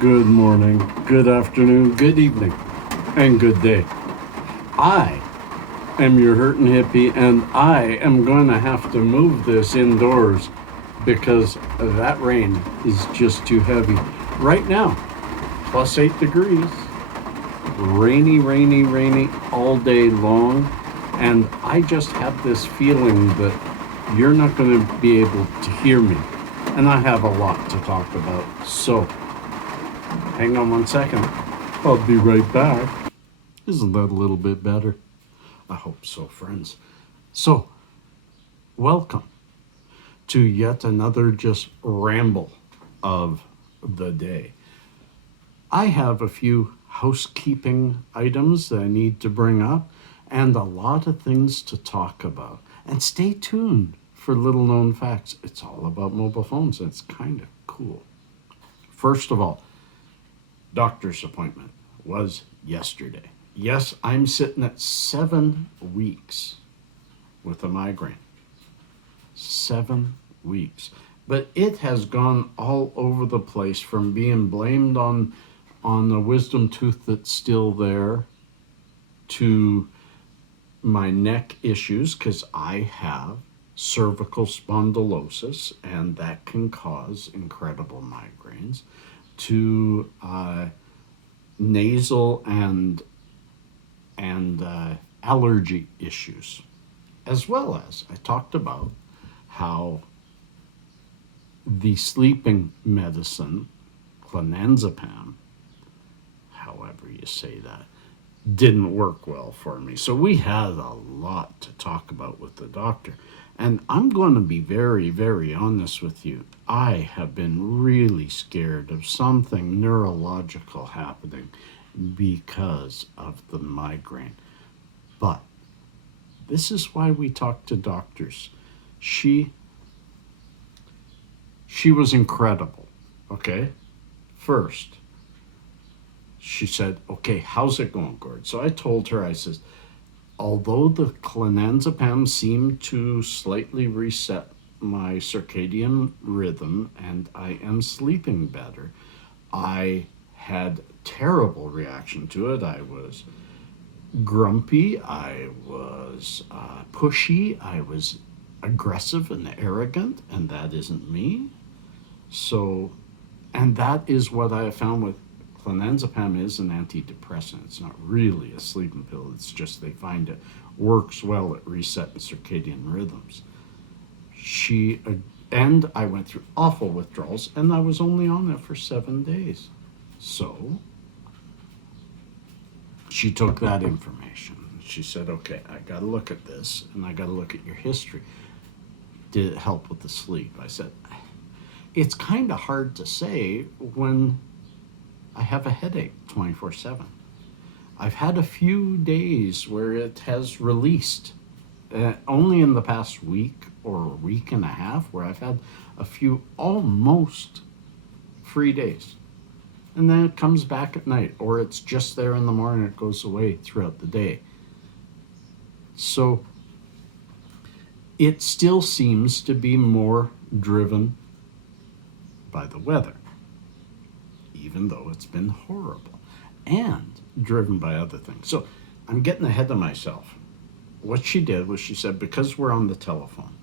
Good morning, good afternoon, good evening, and good day. I am your hurtin' hippie, and I am going to have to move this indoors because that rain is just too heavy. Right now, plus 8 degrees, rainy, rainy, rainy all day long, and I just have this feeling that you're not going to be able to hear me, and I have a lot to talk about, so hang on one second. I'll be right back. Isn't that a little bit better? I hope so, friends. So, welcome to yet another just ramble of the day. I have a few housekeeping items that I need to bring up and a lot of things to talk about. And stay tuned for little known facts. It's all about mobile phones. It's kind of cool. First of all, doctor's appointment was yesterday. Yes, I'm sitting at 7 weeks with a migraine. 7 weeks. But it has gone all over the place, from being blamed on the wisdom tooth that's still there to my neck issues, because I have cervical spondylosis and that can cause incredible migraines, to nasal and allergy issues, as well as I talked about how the sleeping medicine, clonazepam, however you say that, didn't work well for me. So we had a lot to talk about with the doctor. And I'm going to be very, very honest with you. I have been really scared of something neurological happening because of the migraine. But this is why we talk to doctors. She was incredible, okay? First, she said, okay, how's it going, Gord? So I told her, I said, although the clonazepam seemed to slightly reset my circadian rhythm and I am sleeping better, I had terrible reaction to it. I was grumpy, I was pushy, I was aggressive and arrogant, and that isn't me. So, and that is what I have found with clonazepam is an antidepressant. It's not really a sleeping pill. It's just they find it works well at resetting circadian rhythms. And I went through awful withdrawals, and I was only on it for 7 days. So she took that information. She said, okay, I got to look at this, and I got to look at your history. Did it help with the sleep? I said, it's kind of hard to say when I have a headache 24/7. I've had a few days where it has released, only in the past week or a week and a half, where I've had a few almost free days. And then it comes back at night, or it's just there in the morning, it goes away throughout the day. So it still seems to be more driven by the weather, even though it's been horrible, and driven by other things. So I'm getting ahead of myself. What she did was she said, because we're on the telephone,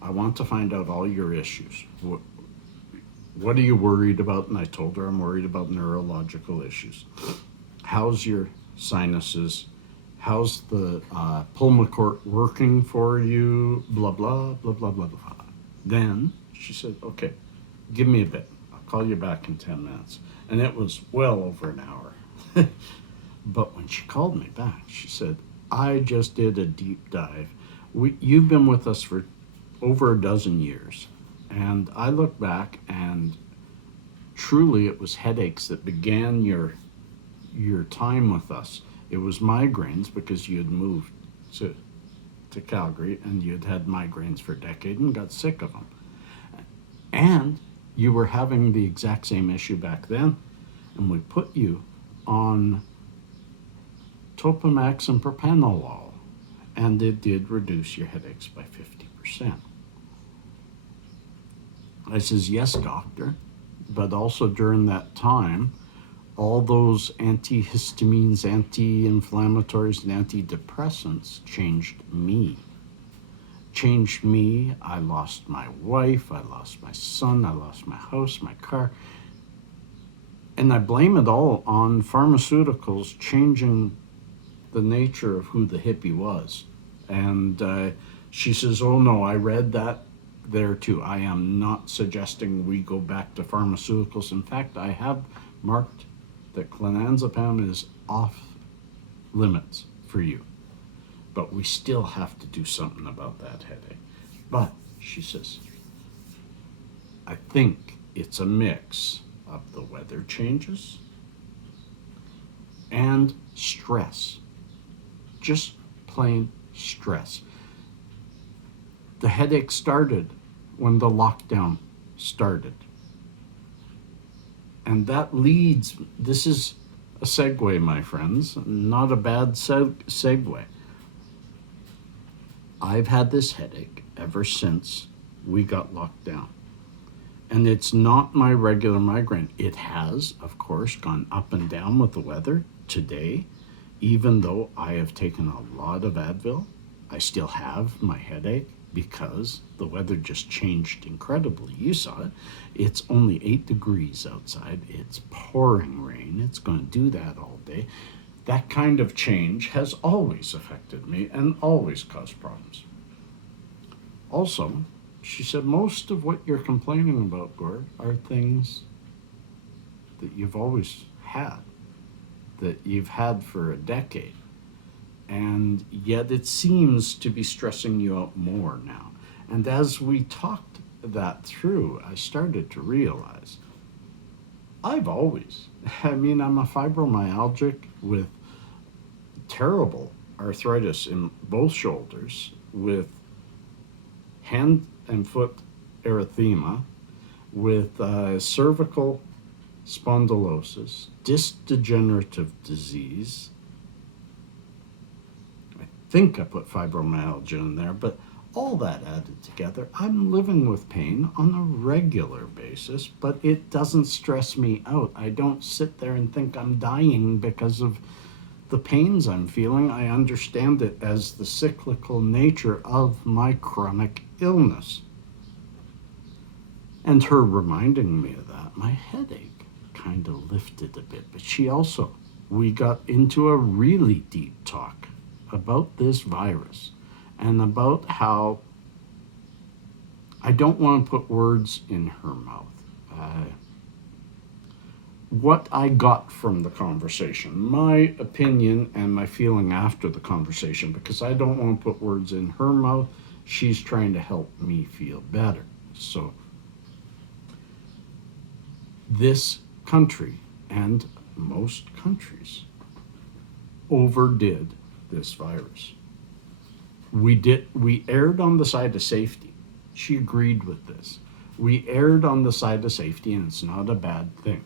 I want to find out all your issues. What are you worried about? And I told her I'm worried about neurological issues. How's your sinuses? How's the pulmicort working for you? Blah, blah, blah, blah, blah, blah. Then she said, okay, give me a bit. I'll call you back in 10 minutes. And it was well over an hour. But when she called me back, she said, I just did a deep dive. You've been with us for over a dozen years. And I look back, and truly it was headaches that began your time with us. It was migraines because you had moved to Calgary and you had migraines for a decade and got sick of them. And you were having the exact same issue back then, and we put you on Topamax and propranolol, and it did reduce your headaches by 50%. I says, yes, doctor, but also during that time, all those antihistamines, anti-inflammatories, and antidepressants changed me. Changed me. I lost my wife, I lost my son, I lost my house, my car. And I blame it all on pharmaceuticals changing the nature of who the hippie was. And she says, oh no, I read that there too. I am not suggesting we go back to pharmaceuticals. In fact, I have marked that clonazepam is off limits for you. But we still have to do something about that headache. But, she says, I think it's a mix of the weather changes and stress. Just plain stress. The headache started when the lockdown started. And that leads, this is a segue, my friends, not a bad segue. I've had this headache ever since we got locked down. And it's not my regular migraine. It has, of course, gone up and down with the weather. Today, even though I have taken a lot of Advil, I still have my headache because the weather just changed incredibly. You saw it. It's only 8 degrees outside. It's pouring rain. It's going to do that all day. That kind of change has always affected me and always caused problems. Also, she said, most of what you're complaining about, Gord, are things that you've always had, that you've had for a decade. And yet it seems to be stressing you out more now. And as we talked that through, I started to realize I'm a fibromyalgic with terrible arthritis in both shoulders, with hand and foot erythema, with cervical spondylosis, disc degenerative disease. I think I put fibromyalgia in there, but all that added together, I'm living with pain on a regular basis, but it doesn't stress me out. I don't sit there and think I'm dying because of the pains I'm feeling. I understand it as the cyclical nature of my chronic illness. And her reminding me of that, my headache kind of lifted a bit. But we got into a really deep talk about this virus and about how I don't want to put words in her mouth. What I got from the conversation, my opinion and my feeling after the conversation, because I don't want to put words in her mouth. She's trying to help me feel better. So this country and most countries overdid this virus. We erred on the side of safety. She agreed with this. We erred on the side of safety, and it's not a bad thing.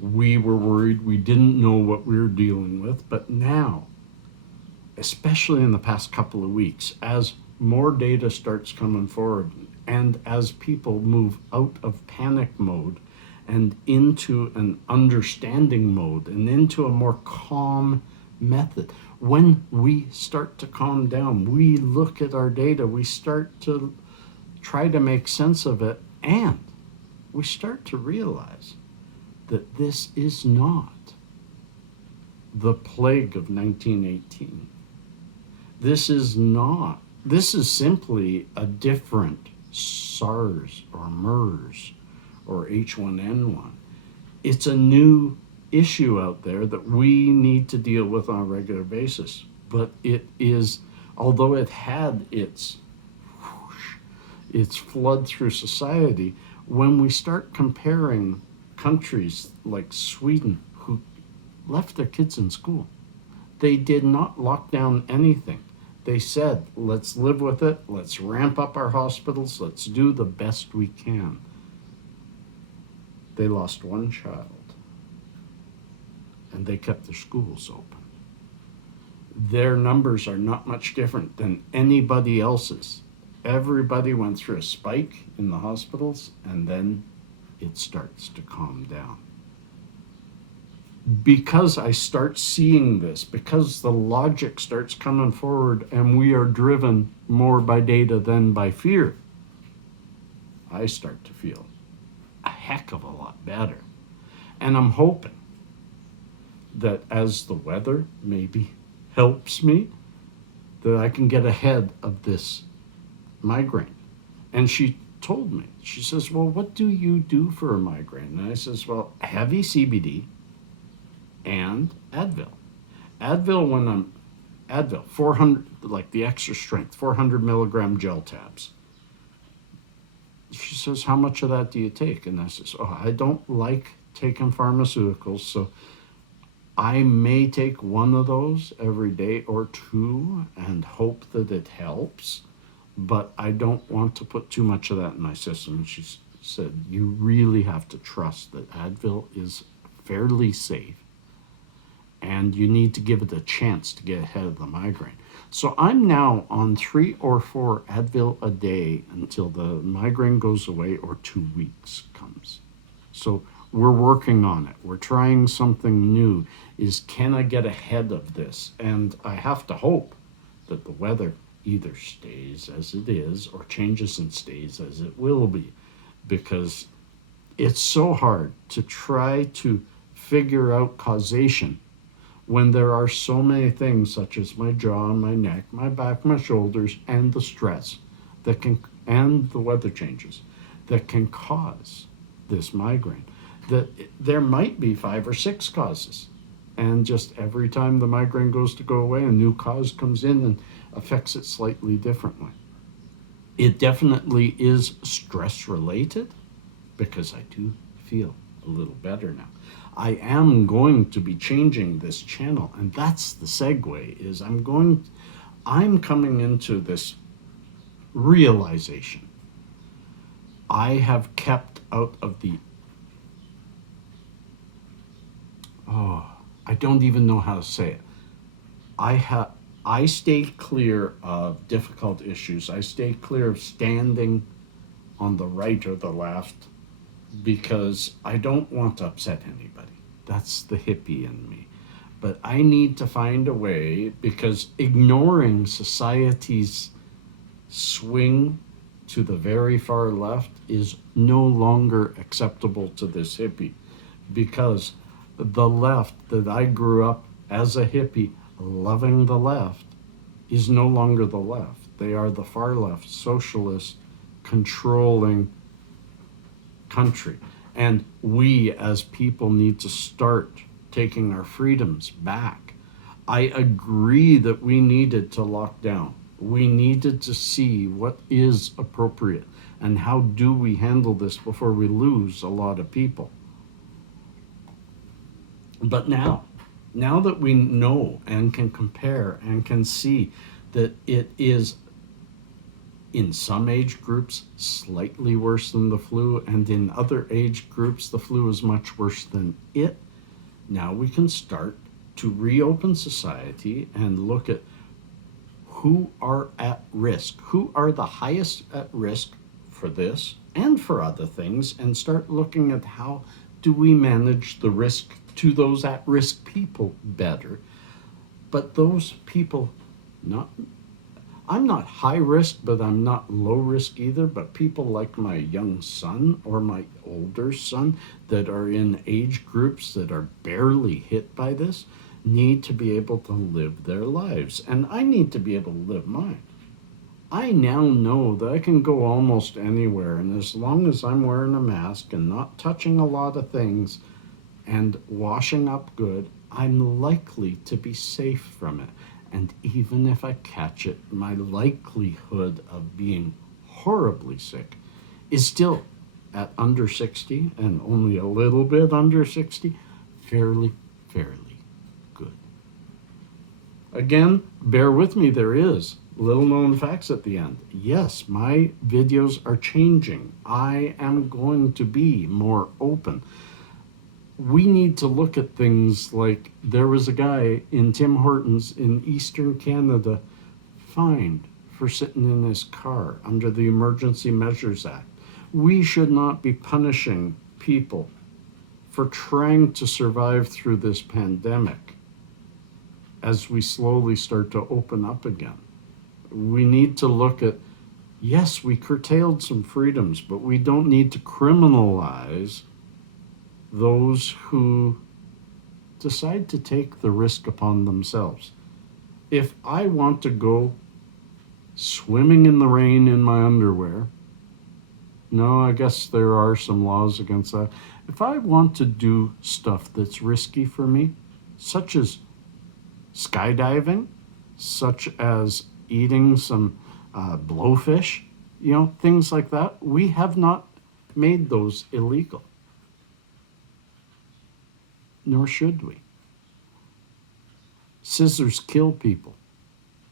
We were worried. We didn't know what we were dealing with. But now, especially in the past couple of weeks, as more data starts coming forward, and as people move out of panic mode and into an understanding mode and into a more calm method, when we start to calm down, we look at our data, we start to try to make sense of it, and we start to realize that this is not the plague of 1918. This is simply a different SARS or MERS or H1N1. It's a new issue out there that we need to deal with on a regular basis. But it is, although it had its flood through society, when we start comparing countries like Sweden, who left their kids in school, they did not lock down anything. They said, let's live with it, let's ramp up our hospitals, let's do the best we can. They lost one child, and they kept their schools open. Their numbers are not much different than anybody else's. Everybody went through a spike in the hospitals, and then it starts to calm down. Because I start seeing this, because the logic starts coming forward and we are driven more by data than by fear, I start to feel a heck of a lot better. And I'm hoping that as the weather maybe helps me, that I can get ahead of this migraine. And she told me, she says, well, what do you do for a migraine? And I says, well, heavy CBD and Advil. Advil, 400, like the extra strength, 400 milligram gel tabs. She says, how much of that do you take? And I says, oh, I don't like taking pharmaceuticals, so I may take one of those every day or two and hope that it helps, but I don't want to put too much of that in my system. And she said, you really have to trust that Advil is fairly safe, and you need to give it a chance to get ahead of the migraine. So I'm now on 3 or 4 Advil a day until the migraine goes away or 2 weeks comes. So we're working on it. We're trying something new. Can I get ahead of this? And I have to hope that the weather either stays as it is or changes and stays as it will be, because it's so hard to try to figure out causation when there are so many things, such as my jaw, my neck, my back, my shoulders, and the stress and the weather changes that can cause this migraine. That there might be 5 or 6 causes, and just every time the migraine goes to go away, a new cause comes in and affects it slightly differently. It definitely is stress related, because I do feel a little better now. I am going to be changing this channel, and that's the segue, is I'm coming into this realization. I have kept out of the, I don't even know how to say it. I stay clear of difficult issues. I stay clear of standing on the right or the left, because I don't want to upset anybody. That's the hippie in me. But I need to find a way, because ignoring society's swing to the very far left is no longer acceptable to this hippie, because the left that I grew up as a hippie loving the left is no longer the left. They are the far left, socialist, controlling country. And we as people need to start taking our freedoms back. I agree that we needed to lock down. We needed to see what is appropriate and how do we handle this before we lose a lot of people. But now that we know and can compare and can see that it is, in some age groups, slightly worse than the flu, and in other age groups, the flu is much worse than it, now we can start to reopen society and look at who are at risk, who are the highest at risk for this and for other things, and start looking at how do we manage the risk to those at-risk people better. But those people, I'm not high risk, but I'm not low risk either. But people like my young son or my older son that are in age groups that are barely hit by this need to be able to live their lives. And I need to be able to live mine. I now know that I can go almost anywhere, and as long as I'm wearing a mask and not touching a lot of things and washing up good, I'm likely to be safe from it. And even if I catch it, my likelihood of being horribly sick is still at under 60, and only a little bit under 60, fairly good. Again, bear with me, there is little known facts at the end. Yes, my videos are changing. I am going to be more open. We need to look at things like, there was a guy in Tim Hortons in Eastern Canada fined for sitting in his car under the Emergency Measures Act. We should not be punishing people for trying to survive through this pandemic as we slowly start to open up again. We need to look at, yes, we curtailed some freedoms, but we don't need to criminalize those who decide to take the risk upon themselves. If I want to go swimming in the rain in my underwear, no, I guess there are some laws against that. If I want to do stuff that's risky for me, such as skydiving, such as eating some blowfish, things like that, we have not made those illegal. Nor should we. Scissors kill people,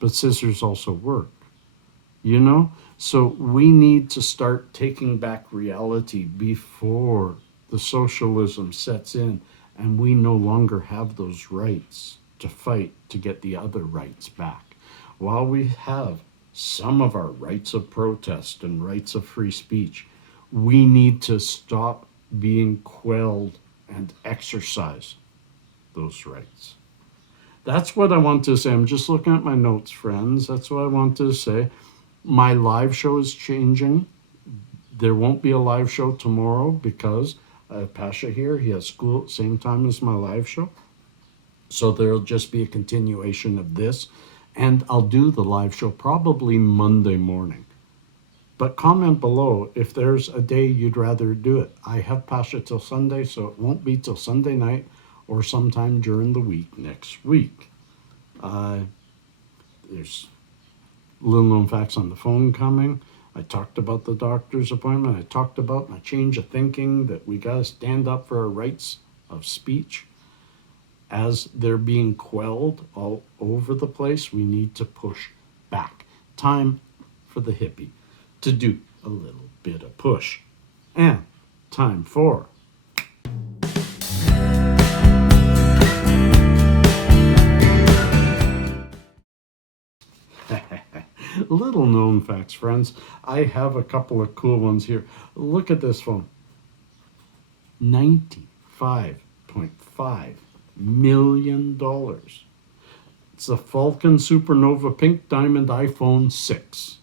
but scissors also work. So we need to start taking back reality before the socialism sets in and we no longer have those rights to fight to get the other rights back. While we have some of our rights of protest and rights of free speech, we need to stop being quelled and exercise those rights. That's what I want to say. I'm just looking at my notes, friends. That's what I want to say. My live show is changing. There won't be a live show tomorrow because I have Pasha here. He has school at the same time as my live show. So there'll just be a continuation of this. And I'll do the live show probably Monday morning. But comment below if there's a day you'd rather do it. I have Pasha till Sunday, so it won't be till Sunday night or sometime during the week next week. There's little known facts on the phone coming. I talked about the doctor's appointment. I talked about my change of thinking, that we got to stand up for our rights of speech. As they're being quelled all over the place, we need to push back. Time for the hippie to do a little bit of push. And time for little known facts, friends. I have a couple of cool ones here. Look at this phone. $95.5 million. It's a Falcon Supernova Pink Diamond iPhone 6.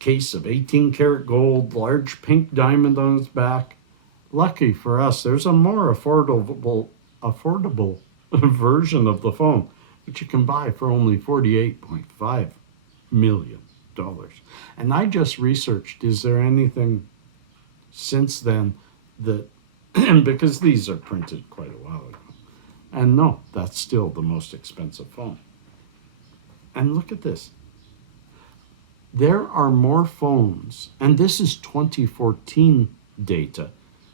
Case of 18 karat gold, large pink diamond on its back. Lucky for us, there's a more affordable version of the phone, which you can buy for only $48.5 million. And I just researched, is there anything since then that, because these are printed quite a while ago, and no, that's still the most expensive phone. And look at this. There are more phones, and this is 2014 data,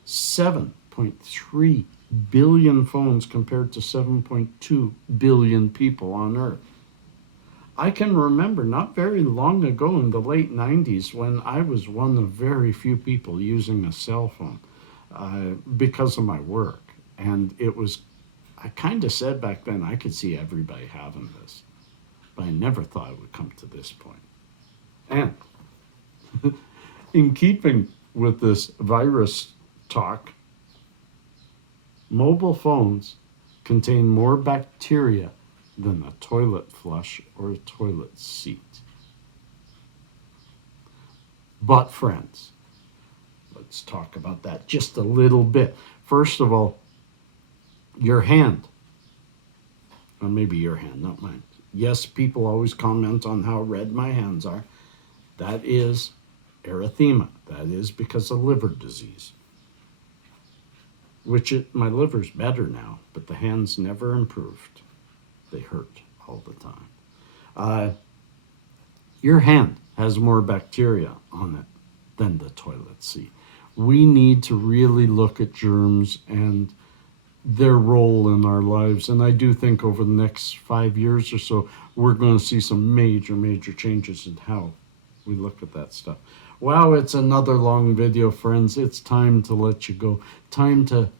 7.3 billion phones compared to 7.2 billion people on Earth. I can remember not very long ago in the late 90s when I was one of very few people using a cell phone because of my work. And I kind of said back then, I could see everybody having this, but I never thought it would come to this point. And in keeping with this virus talk, mobile phones contain more bacteria than a toilet flush or a toilet seat. But friends, let's talk about that just a little bit. First of all, your hand, or maybe your hand, not mine. Yes, people always comment on how red my hands are. That is erythema. That is because of liver disease. My liver's better now, but the hands never improved. They hurt all the time. Your hand has more bacteria on it than the toilet seat. We need to really look at germs and their role in our lives. And I do think over the next 5 years or so, we're going to see some major changes in how we look at that stuff. Wow, it's another long video, friends. It's time to let you go. Time to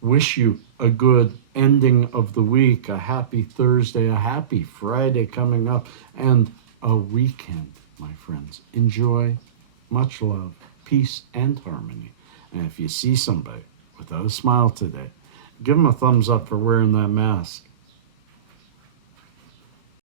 wish you a good ending of the week, a happy Thursday, a happy Friday coming up, and a weekend, my friends. Enjoy, much love, peace, and harmony. And if you see somebody without a smile today, give them a thumbs up for wearing that mask.